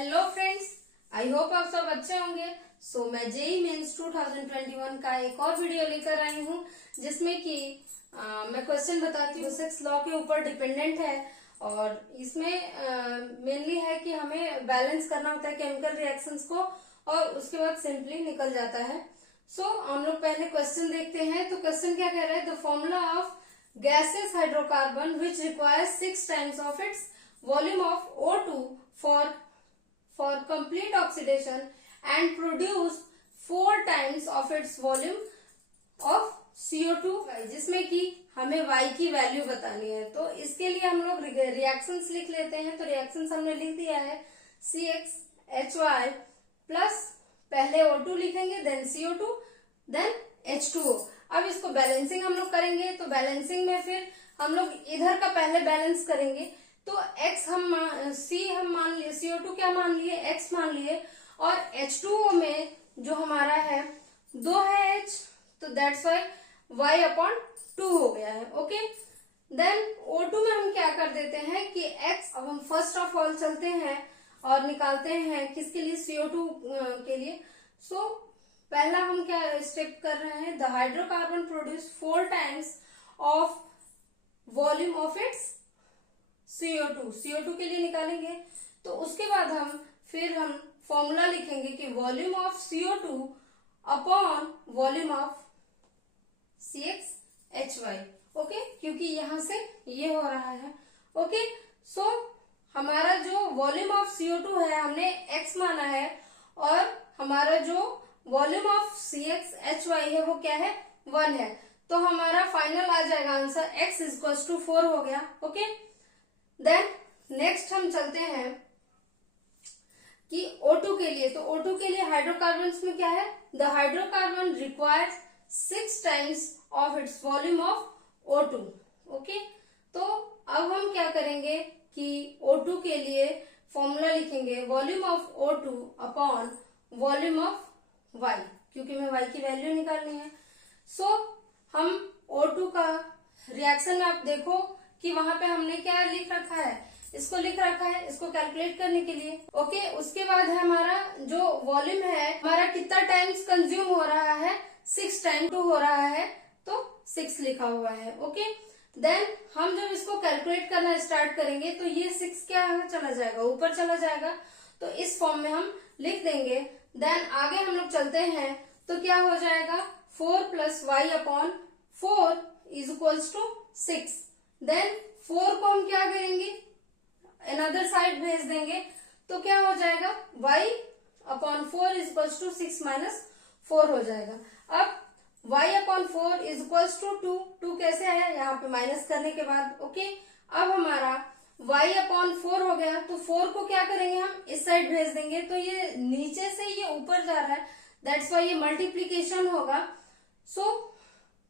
Hello friends, I hope आप सब अच्छे होंगे। मैं जेईई मेंस 2021 का एक और वीडियो लेकर आई हूँ जिसमें कि मैं क्वेश्चन बताती हूँ। फिजिक्स लॉ के ऊपर डिपेंडेंट है और इसमें मेनली है कि हमें बैलेंस करना होता है केमिकल रिएक्शंस को और उसके बाद सिंपली निकल जाता है। हम लोग पहले क्वेश्चन देखते हैं। तो क्वेश्चन क्या कह रहा है, the formula of gaseous hydrocarbon which requires 6 times of its volume of O2 for complete oxidation and produce 4 times of its volume of CO2, जिसमें कि हमें Y की वैल्यू बतानी है। तो इसके लिए हम लोग रिएक्शंस लिख लेते हैं। तो रिएक्शंस हमने लिख दिया है CxHy प्लस पहले O2 लिखेंगे, देन CO2, देन H2O। अब इसको बैलेंसिंग हम लोग करेंगे। तो बैलेंसिंग में फिर हम लोग इधर का पहले बैलेंस करेंगे। तो X हम मान लिए, CO2 क्या मान लिए, X मान लिए, और H2O में जो हमारा है 2 है H, तो दैट्स वाई Y/2 हो गया है। ओके, देन O2 में हम क्या कर देते हैं कि X, अब हम फर्स्ट ऑफ ऑल चलते हैं और निकालते हैं किसके लिए, CO2 के लिए। पहला हम क्या स्टेप कर रहे हैं, the hydrocarbon produce 4 times of volume of its CO2 के लिए निकालेंगे। तो उसके बाद हम फॉर्मूला लिखेंगे कि volume of CO2 upon volume of CxHy। Okay, क्योंकि यहां से ये हो रहा है। ओके, हमारा जो वॉल्यूम ऑफ CO2 है हमने X माना है और हमारा जो वॉल्यूम ऑफ CxHy है वो क्या है, 1 है। तो हमारा फाइनल आ जाएगा आंसर X = 4 हो गया। ओके, देन नेक्स्ट हम चलते हैं कि O2 के लिए। तो O2 के लिए हाइड्रोकार्बन्स में क्या है, the hydrocarbon requires 6 times of its volume of O2। Okay, तो अब हम क्या करेंगे कि O2 के लिए फॉर्मूला लिखेंगे volume of O2 upon volume of Y, क्योंकि मैं Y की वैल्यू निकालनी है। हम O2 का रिएक्शन में आप देखो कि वहां पे हमने क्या लिख रखा है, इसको लिख रखा है इसको कैलकुलेट करने के लिए। ओके, उसके बाद है हमारा जो वॉल्यूम है हमारा कितना टाइम्स कंज्यूम हो रहा है, 6 टाइम 2 हो रहा है, तो 6 लिखा हुआ है। ओके, देन हम जब इसको कैलकुलेट करना स्टार्ट करेंगे तो ये 6 क्या चला जाएगा, ऊपर चला जाएगा। तो इस फॉर्म में हम लिख देंगे। देन आगे हम लोग चलते हैं तो क्या हो जाएगा, 4 + Y/4 = 6। देन 4 को हम क्या करेंगे, अनदर साइड भेज देंगे। तो क्या हो जाएगा, Y/4 = 6 - 4 हो जाएगा। अब Y/4 = 2 कैसे आया, यहाँ पे माइनस करने के बाद। ओके, अब हमारा Y/4 हो गया। तो 4 को क्या करेंगे, हम इस साइड भेज देंगे। तो ये नीचे से ये ऊपर जा रहा है, दैट्स वाई ये मल्टीप्लीकेशन होगा।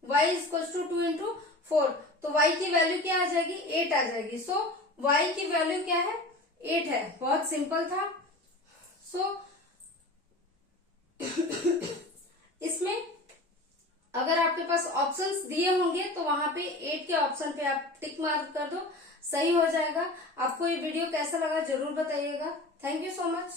Y = 2 × 4, तो Y की वैल्यू क्या आ जाएगी, 8 आ जाएगी। Y की वैल्यू क्या है, 8 है। बहुत सिंपल था। इसमें अगर आपके पास ऑप्शंस दिए होंगे तो वहां पे 8 के ऑप्शन पे आप टिक मार्क कर दो, सही हो जाएगा। आपको ये वीडियो कैसा लगा जरूर बताइएगा। Thank you so much.